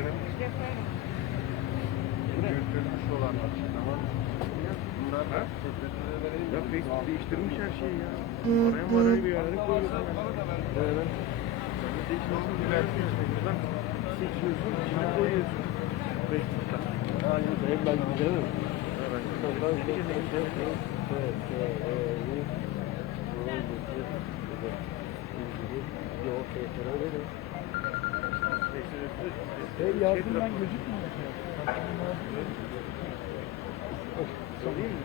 Benim yürütülmüş olanlar. Tamam. Bunlar da Ya Facebook değiştirmiş her şeyi ya. Araya maraya bir yerlere koyuyorsun. Evet. Değiştirmişsin, düzeltiyorsun. Buradan seçiyorsun, içine koyuyorsun. Facebook'ta. Aynen en ben giderim. Hey yazdım ben gözükmüyor. Salayım mı?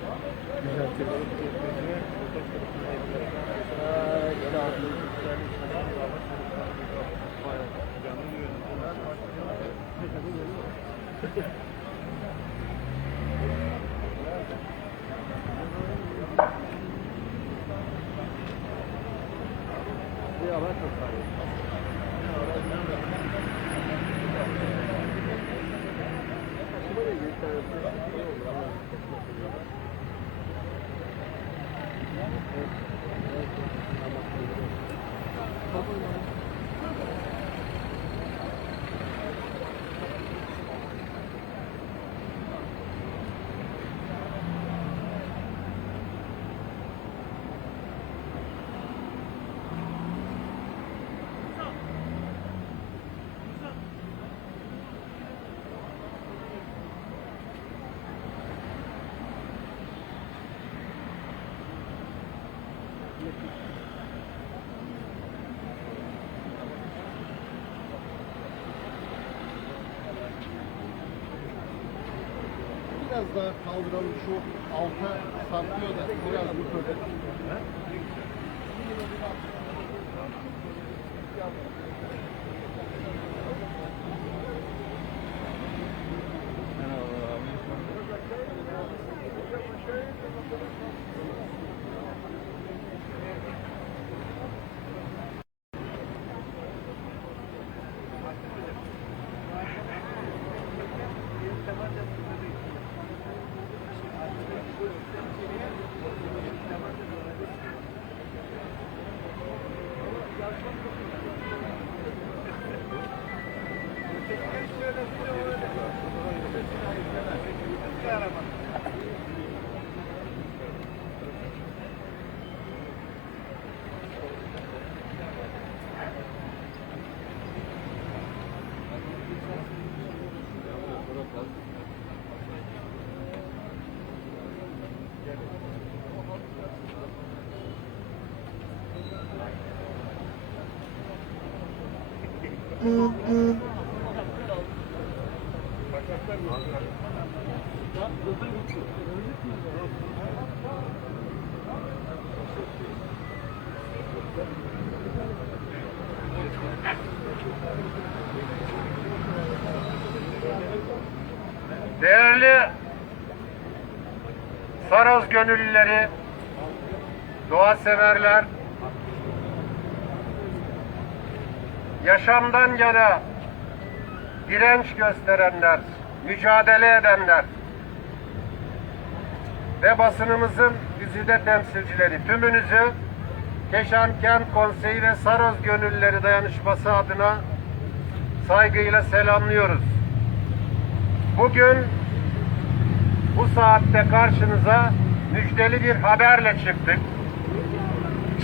Bir biraz daha kaldıralım şu alta sarkıyor da biraz yukarı. Değerli Saroz gönüllüleri, doğa severler, yaşamdan yana direnç gösterenler, mücadele edenler ve basınımızın güzide temsilcileri tümünüzü Keşan Kent Konseyi ve Saroz Gönüllüleri Dayanışması adına saygıyla selamlıyoruz. Bugün bu saatte karşınıza müjdeli bir haberle çıktık.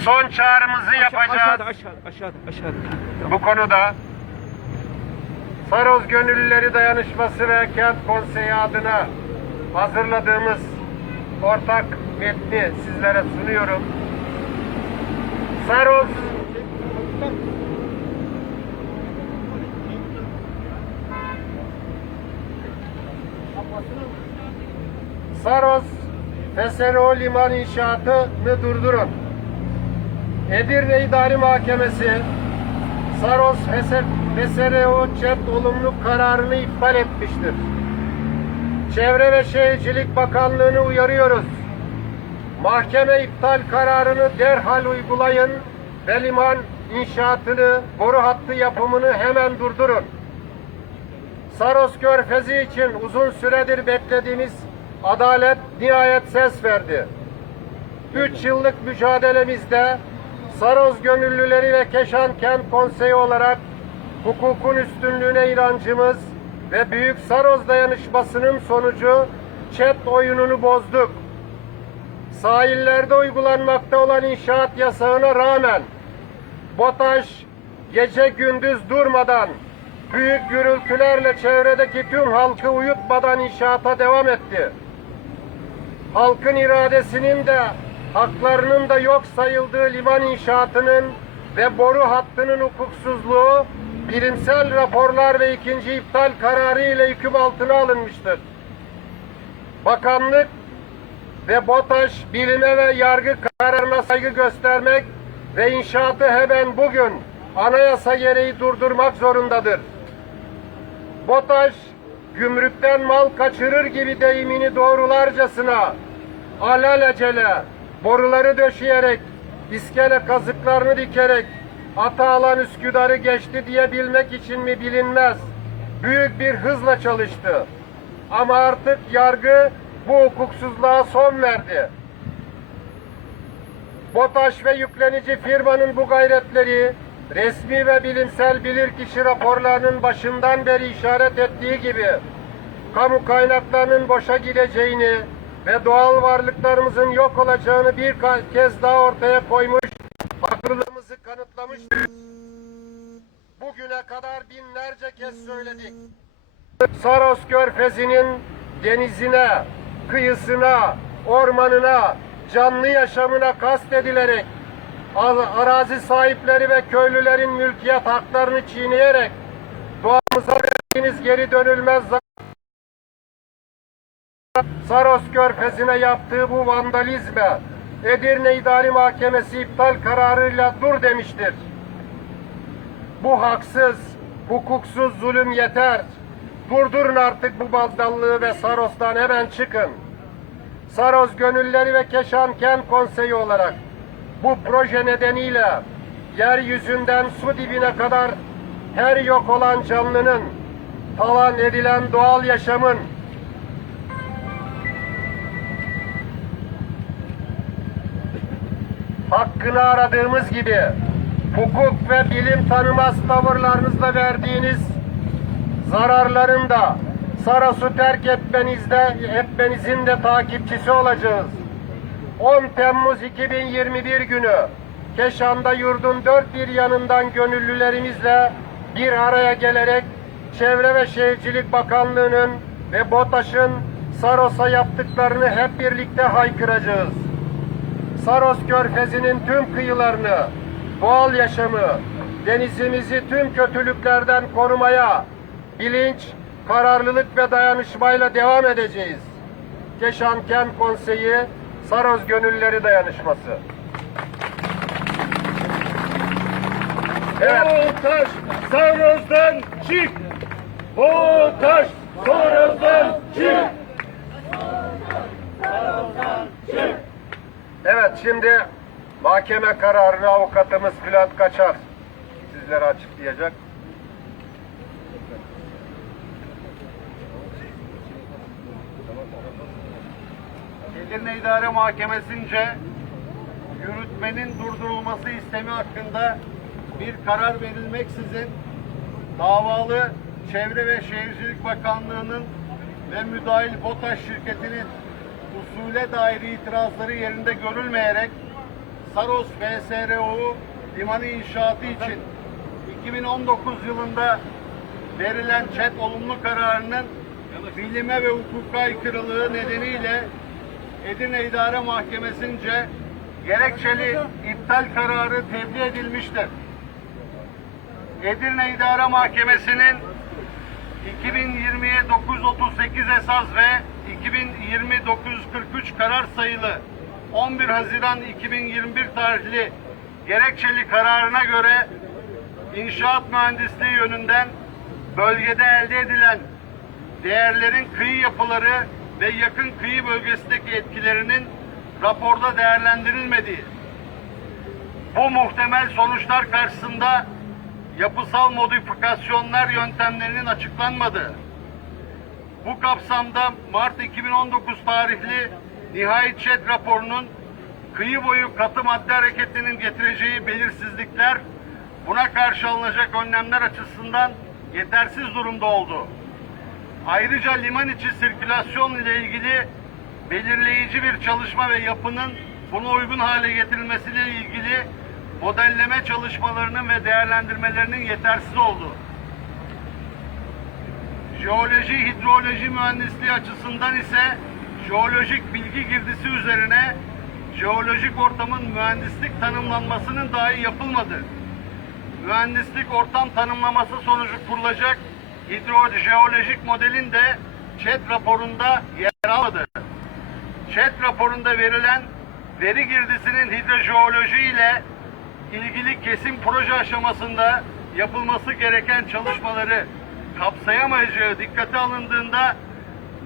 Son çağrımızı yapacağız Aşağıda aşağıda aşağıda aşağıda. bu konuda. Saroz Gönüllüleri Dayanışması ve Kent Konseyi adına hazırladığımız ortak metni sizlere sunuyorum. Saroz Saros FSRO liman inşaatını durdurun. Edirne İdari Mahkemesi Saros FSRO ÇED olumlu kararını iptal etmiştir. Çevre ve Şehircilik Bakanlığı'nı uyarıyoruz. Mahkeme iptal kararını derhal uygulayın ve liman inşaatını, boru hattı yapımını hemen durdurun. Saros Körfezi için uzun süredir beklediğimiz adalet nihayet ses verdi. Üç yıllık mücadelemizde Saroz Gönüllüleri ve Keşan Kent Konseyi olarak hukukun üstünlüğüne inancımız ve Büyük Saroz dayanışmasının sonucu çet oyununu bozduk. Sahillerde uygulanmakta olan inşaat yasağına rağmen BOTAŞ gece gündüz durmadan büyük gürültülerle çevredeki tüm halkı uyutmadan inşaata devam etti. Halkın iradesinin de haklarının da yok sayıldığı liman inşaatının ve boru hattının hukuksuzluğu bilimsel raporlar ve ikinci iptal kararı ile hüküm altına alınmıştır. Bakanlık ve BOTAŞ bilime ve yargı kararına saygı göstermek ve inşaatı hemen bugün anayasa gereği durdurmak zorundadır. BOTAŞ gümrükten mal kaçırır gibi deyimini doğrularcasına alelacele boruları döşeyerek iskele kazıklarını dikerek ata alan Üsküdar'ı geçti diye bilmek için mi bilinmez. Büyük bir hızla çalıştı. Ama artık yargı bu hukuksuzluğa son verdi. BOTAŞ ve yüklenici firmanın bu gayretleri resmi ve bilimsel bilirkişi raporlarının başından beri işaret ettiği gibi kamu kaynaklarının boşa gideceğini ve doğal varlıklarımızın yok olacağını bir kez daha ortaya koymuş, haklılığımızı kanıtlamıştır. Bugüne kadar binlerce kez söyledik. Saros Körfezi'nin denizine, kıyısına, ormanına, canlı yaşamına kastedilerek arazi sahipleri ve köylülerin mülkiyet haklarını çiğneyerek doğamıza verdiğiniz geri dönülmez Saros Körfezi'ne yaptığı bu vandalizme Edirne İdari Mahkemesi iptal kararıyla dur demiştir. Bu haksız, hukuksuz zulüm yeter. Durdurun artık bu bazdallığı ve Saros'tan hemen çıkın. Saros Gönülleri ve Keşan Kent Konseyi olarak bu proje nedeniyle yeryüzünden su dibine kadar her yok olan canlının, talan edilen doğal yaşamın, hakkını aradığımız gibi hukuk ve bilim tanımaz tavırlarınızla verdiğiniz zararların da Saras'ı terk etmenizde, etmenizin de takipçisi olacağız. 10 Temmuz 2021 günü Keşan'da yurdun dört bir yanından gönüllülerimizle bir araya gelerek Çevre ve Şehircilik Bakanlığı'nın ve BOTAŞ'ın Saros'a yaptıklarını hep birlikte haykıracağız. Saros Körfezi'nin tüm kıyılarını, doğal yaşamı, denizimizi tüm kötülüklerden korumaya bilinç, kararlılık ve dayanışmayla devam edeceğiz. Keşan Konseyi, Saros Gönülleri Dayanışması. Evet. Taş Saros'tan çık! Taş Saros'tan çık! Evet şimdi mahkeme kararını avukatımız Bülent Kaçar sizlere açıklayacak. Edirne İdare Mahkemesi'nce yürütmenin durdurulması istemi hakkında bir karar verilmeksizin davalı Çevre ve Şehircilik Bakanlığı'nın ve müdahil BOTAŞ şirketinin usule dair itirazları yerinde görülmeyerek Saros FSRU limanı inşaatı için 2019 yılında verilen ÇED olumlu kararının bilime ve hukuka aykırılığı nedeniyle Edirne İdare Mahkemesi'nce gerekçeli iptal kararı tebliğ edilmiştir. Edirne İdare Mahkemesi'nin 2020'ye 938 esas ve 2020 943 karar sayılı 11 Haziran 2021 tarihli gerekçeli kararına göre inşaat mühendisliği yönünden bölgede elde edilen değerlerin kıyı yapıları ve yakın kıyı bölgesindeki etkilerinin raporda değerlendirilmediği, bu muhtemel sonuçlar karşısında yapısal modifikasyonlar yöntemlerinin açıklanmadığı, bu kapsamda Mart 2019 tarihli nihai ÇED raporunun kıyı boyu katı madde hareketinin getireceği belirsizlikler buna karşı alınacak önlemler açısından yetersiz durumda oldu. Ayrıca liman içi sirkülasyon ile ilgili belirleyici bir çalışma ve yapının buna uygun hale getirilmesiyle ilgili modelleme çalışmalarının ve değerlendirmelerinin yetersiz olduğu. Jeoloji, hidroloji mühendisliği açısından ise jeolojik bilgi girdisi üzerine jeolojik ortamın mühendislik tanımlanmasının dahi yapılmadığı, mühendislik ortam tanımlaması sonucu kurulacak hidrojeolojik modelin de ÇED raporunda yer almadı. ÇED raporunda verilen veri girdisinin hidrojeoloji ile ilgili kesim proje aşamasında yapılması gereken çalışmaları kapsayamayacağı dikkate alındığında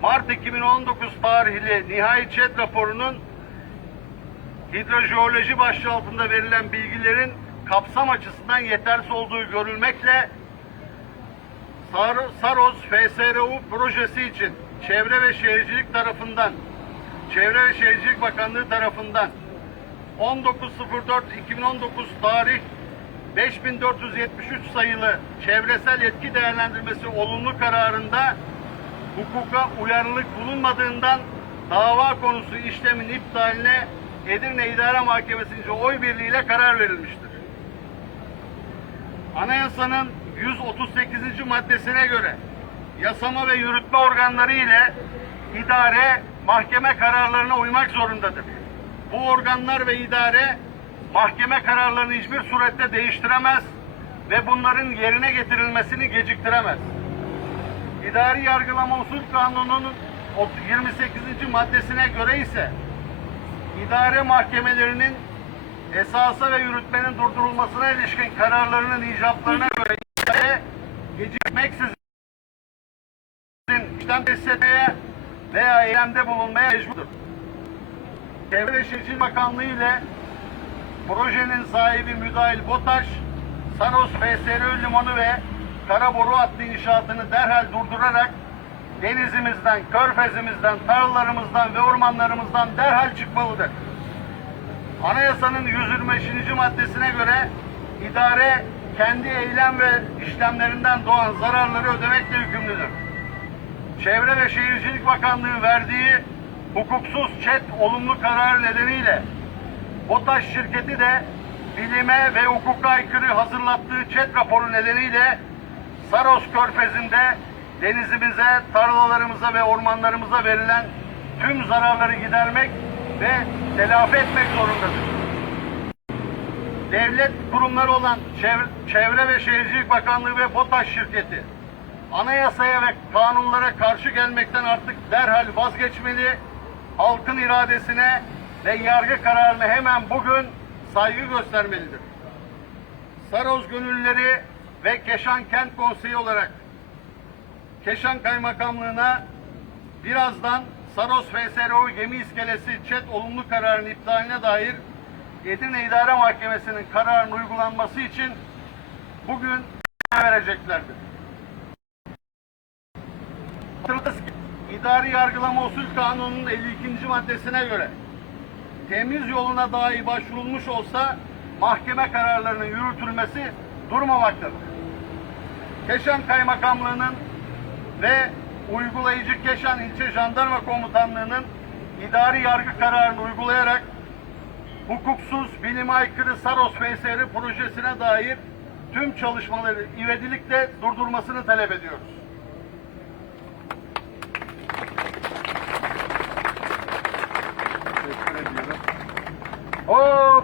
Mart 2019 tarihli nihai ÇED raporunun hidrojeoloji başlığı altında verilen bilgilerin kapsam açısından yetersiz olduğu görülmekle Sar- Saros FSRU projesi için Çevre ve Şehircilik tarafından Çevre ve Şehircilik Bakanlığı tarafından 19.04.2019 tarih 5473 sayılı çevresel etki değerlendirmesi olumlu kararında hukuka uyarlılık bulunmadığından dava konusu işlemin iptaline Edirne İdare Mahkemesi'nce oy birliğiyle karar verilmiştir. Anayasanın 138. maddesine göre yasama ve yürütme organları ile idare mahkeme kararlarına uymak zorundadır. Bu organlar ve idare mahkeme kararlarını hiçbir surette değiştiremez ve bunların yerine getirilmesini geciktiremez. İdari Yargılama Usul Kanunu'nun 28. maddesine göre ise idare mahkemelerinin esasa ve yürütmenin durdurulmasına ilişkin kararlarının icaplarına göre idare gecikmeksizin işlem tesis etmeye veya eylemde bulunmaya mecburdur. Çevre ve Şehircilik Bakanlığı ile projenin sahibi müdahil BOTAŞ, Saros FSRÖ limanı ve Karaboru hattı inşaatını derhal durdurarak denizimizden, körfezimizden, tarlalarımızdan ve ormanlarımızdan derhal çıkmalıdır. Anayasanın 125. maddesine göre idare kendi eylem ve işlemlerinden doğan zararları ödemekle yükümlüdür. Çevre ve Şehircilik Bakanlığı verdiği hukuksuz çet olumlu karar nedeniyle BOTAŞ şirketi de bilime ve hukuka aykırı hazırlattığı çet raporu nedeniyle Saros Körfezi'nde denizimize, tarlalarımıza ve ormanlarımıza verilen tüm zararları gidermek ve telafi etmek zorundadır. Devlet kurumları olan Çevre ve Şehircilik Bakanlığı ve BOTAŞ şirketi anayasaya ve kanunlara karşı gelmekten artık derhal vazgeçmeli, halkın iradesine ve yargı kararına hemen bugün saygı göstermelidir. Saroz Gönüllüleri ve Keşan Kent Konseyi olarak Keşan Kaymakamlığı'na birazdan Saros FSRO gemi iskelesi ÇED olumlu kararının iptaline dair Edirne İdare Mahkemesi'nin kararının uygulanması için bugün vereceklerdir. Hatırlarız ki İdari Yargılama Usul Kanunu'nun 52. maddesine göre temiz yoluna dahi başvurulmuş olsa mahkeme kararlarının yürütülmesi durmamaktadır. Keşan Kaymakamlığı'nın ve uygulayıcı Keşan İlçe Jandarma Komutanlığı'nın idari yargı kararını uygulayarak hukuksuz, bilime aykırı Saros FSR projesine dair tüm çalışmaları ivedilikle durdurmasını talep ediyoruz. Teşekkür ediyorum. O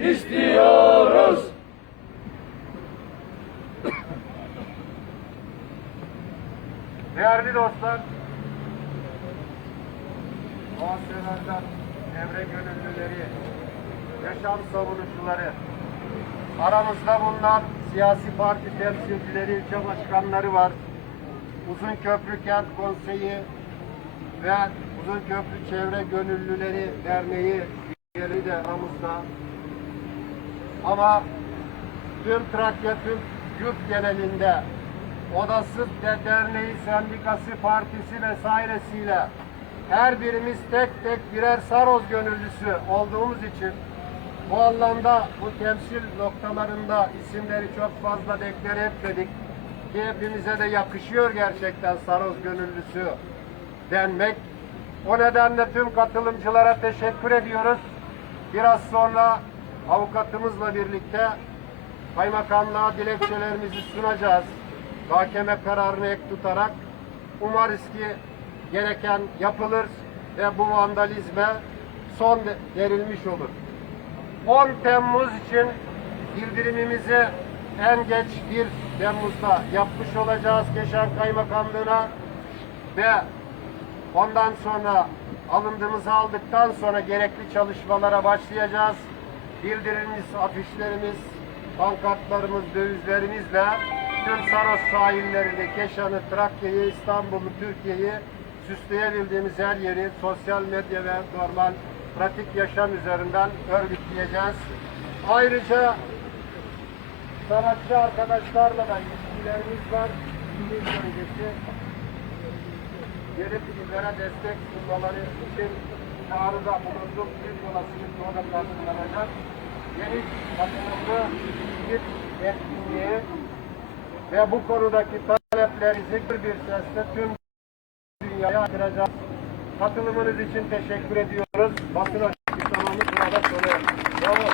istiyoruz. Değerli dostlar, muhasebelerden çevre gönüllüleri, yaşam savunucuları, aramızda bulunan siyasi parti temsilcileri, ilçe başkanları var. Uzunköprü Kent Konseyi ve Uzunköprü Çevre Gönüllüleri Derneği üyeleri de aramızda. Ama tüm Trakya, tüm yurt genelinde odası de derneği, sendikası, partisi vesairesiyle her birimiz tek tek birer Saroz gönüllüsü olduğumuz için bu anlamda bu temsil noktalarında isimleri çok fazla deklare etmedik ki hepimize de yakışıyor gerçekten Saroz gönüllüsü denmek. O nedenle tüm katılımcılara teşekkür ediyoruz. Biraz sonra avukatımızla birlikte kaymakamlığa dilekçelerimizi sunacağız. Mahkeme kararını ek tutarak umarız ki gereken yapılır ve bu vandalizme son verilmiş olur. 10 Temmuz için bildirimimizi en geç 1 Temmuz'da yapmış olacağız Keşan Kaymakamlığı'na ve ondan sonra alındığımızı aldıktan sonra gerekli çalışmalara başlayacağız. Bildirimimiz, afişlerimiz, pankartlarımız, dövizlerimizle tüm Saros sahillerini, Keşan'ı, Trakya'yı, İstanbul'u, Türkiye'yi süsleyebildiğimiz her yeri sosyal medya ve normal pratik yaşam üzerinden örgütleyeceğiz. Ayrıca sanatçı arkadaşlarla da ilişkilerimiz var. Bir öncesi gelip bizlere destek sunmaları için çağrıda bulunduk. Türk olasılık sonra karşılanacak. Geniş katılımlı bir etkinliği ve bu konudaki taleplerinizi bir sesle tüm dünyaya aktaracağız. Katılımınız için teşekkür ediyoruz. Basın açıklamamız burada sona. Bravo.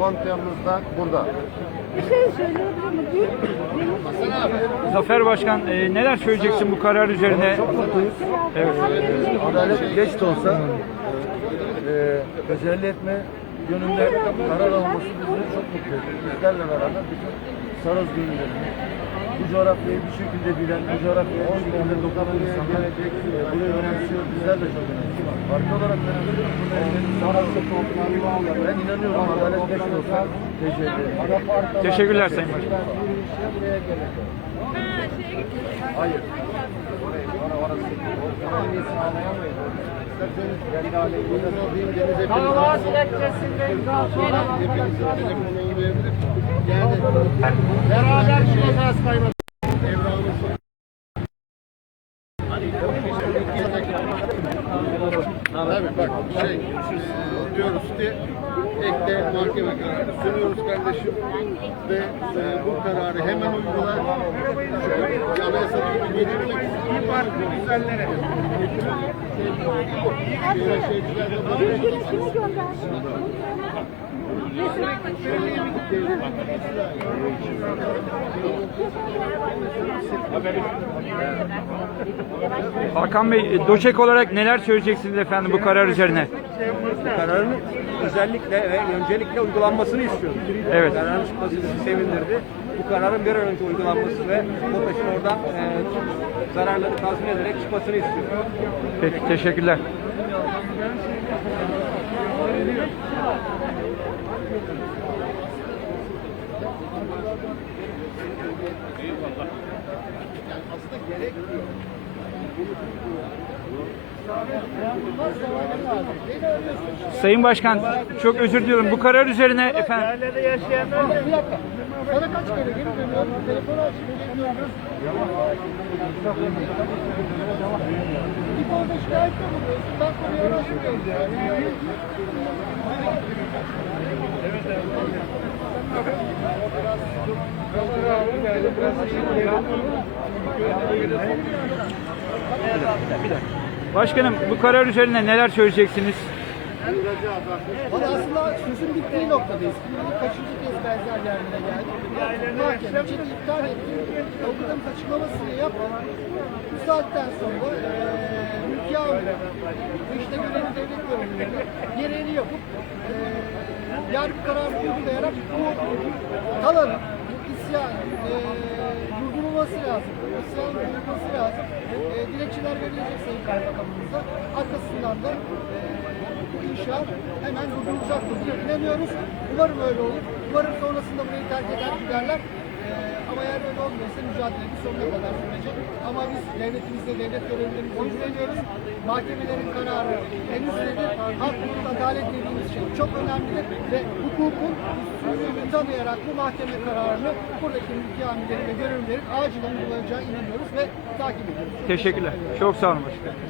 On Temmuz'da burada. Bir şey söyleyebilir miyim? Zafer Başkan e, neler söyleyeceksin bu karar üzerine? Çok mutluyuz. Evet. Adalet geç de olsa e, etme yönünde karar alması bizi çok mutlu ediyor. Bizlerle beraber bütün Saroz gönüllerini bu coğrafyayı bir şekilde bilen, bu coğrafyaya bir şekilde dokunan insanlar e, burayı önemsiyor. Bizler de çok önemsiyoruz. Parti olarak ben ben inanıyorum adalet geç olsa ediyor. Teşekkürler Sayın Başkan. Hayır. Dava dilekçesinde imza Yani Beraber gideceğiz kaymakam. Tabii bak şey e, diyoruz ki ekte mahkeme kararı sunuyoruz kardeşim ve e, bu kararı hemen uygula. Şu anayasada bir parti güzellere. Hakan Bey, e, DOÇEK olarak neler söyleyeceksiniz efendim bu karar üzerine? kararın özellikle ve öncelikle uygulanmasını istiyoruz. Evet. Kararın çıkması bizi sevindirdi. Bu kararın bir an önce uygulanması ve BOTAŞ'ın oradan e, zararları tazmin ederek çıkmasını istiyoruz. Peki, teşekkürler. Sayın Başkan, çok özür diliyorum. Bu karar üzerine efendim. Sana kaç kere geri dönüyorum. Telefonu açıp geliyorum. Bir konuda şikayette bulunuyorsun. Ben konuyu araştırıyorum. Yani. Başkanım bu karar üzerine neler söyleyeceksiniz? Valla aslında sözün bittiği noktadayız. Kaçıncı kez benzer yerlere geldik. Mahkeme çeki iptal etti. Avukatın açıklamasını yaptı. Bu saatten sonra eee mülki amiri, işte görevli devlet görevlileri gereğini yapıp eee yargı kararı uygulayarak bu alanı, bu isyan e, durdurulması lazım. İsyan durdurulması lazım. E, dilekçeler verilecek Sayın Kaymakamımıza. Arkasından da e, inşaat hemen durdurulacaktır diye inanıyoruz. Umarım öyle olur. Umarım sonrasında burayı terk eder giderler. E, ama eğer öyle olmuyorsa mücadelemiz sonuna kadar sürecek. Ama biz devletimizde devlet görevlilerimize güveniyoruz. Mahkemelerin kararı en üsttedir. Hak, hukuk, adalet dediğimiz şey çok önemlidir. Ve hukukun üstünlüğünü tanıyarak bu mahkeme kararını buradaki mülki amirlerin ve görevlilerin acilen uygulayacağı inanıyoruz ve takip ediyoruz. Teşekkürler. Çok sağ olun başkanım.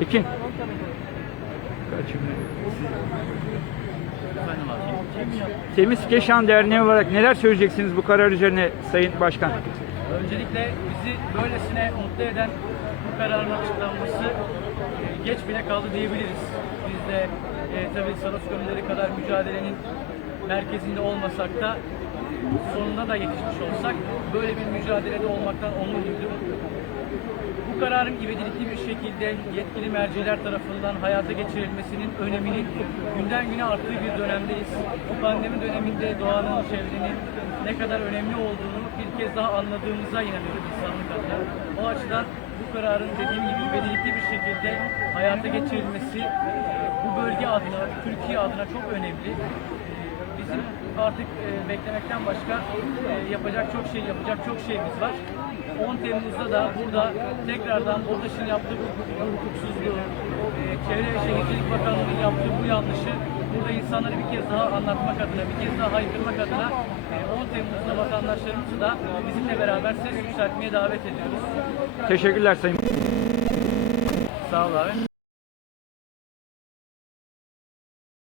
Ekin. Kaçımda. Temiz Keşan Derneği olarak neler söyleyeceksiniz bu karar üzerine Sayın Başkan? Öncelikle bizi böylesine mutlu eden bu kararın açıklanması e, geç bile kaldı diyebiliriz. Biz de e, tabii Saros Gönülleri kadar mücadelenin merkezinde olmasak da sonuna da yetişmiş olsak böyle bir mücadelede olmaktan onur duyduk. Bu kararın ivedilikli bir şekilde yetkili merciler tarafından hayata geçirilmesinin önemini günden güne arttığı bir dönemdeyiz. Bu pandemi döneminde doğanın, çevrenin ne kadar önemli olduğunu bir kez daha anladığımıza inanıyoruz insanlık adına. O açıdan bu kararın dediğim gibi ivedilikli bir şekilde hayata geçirilmesi e, bu bölge adına, Türkiye adına çok önemli. Bizim artık e, beklemekten başka e, yapacak çok şey, yapacak çok şeyimiz var. 10 Temmuz'da da burada tekrardan BOTAŞ'ın yaptığı bu hukuksuzluğu, e, Çevre ve Şehircilik Bakanlığı'nın yaptığı bu yanlışı burada insanları bir kez daha anlatmak adına, bir kez daha haykırmak adına e, 10 Temmuz'da vatandaşlarımızı da bizimle beraber ses yükseltmeye davet ediyoruz. Teşekkürler Sayın. Sağ ol abi.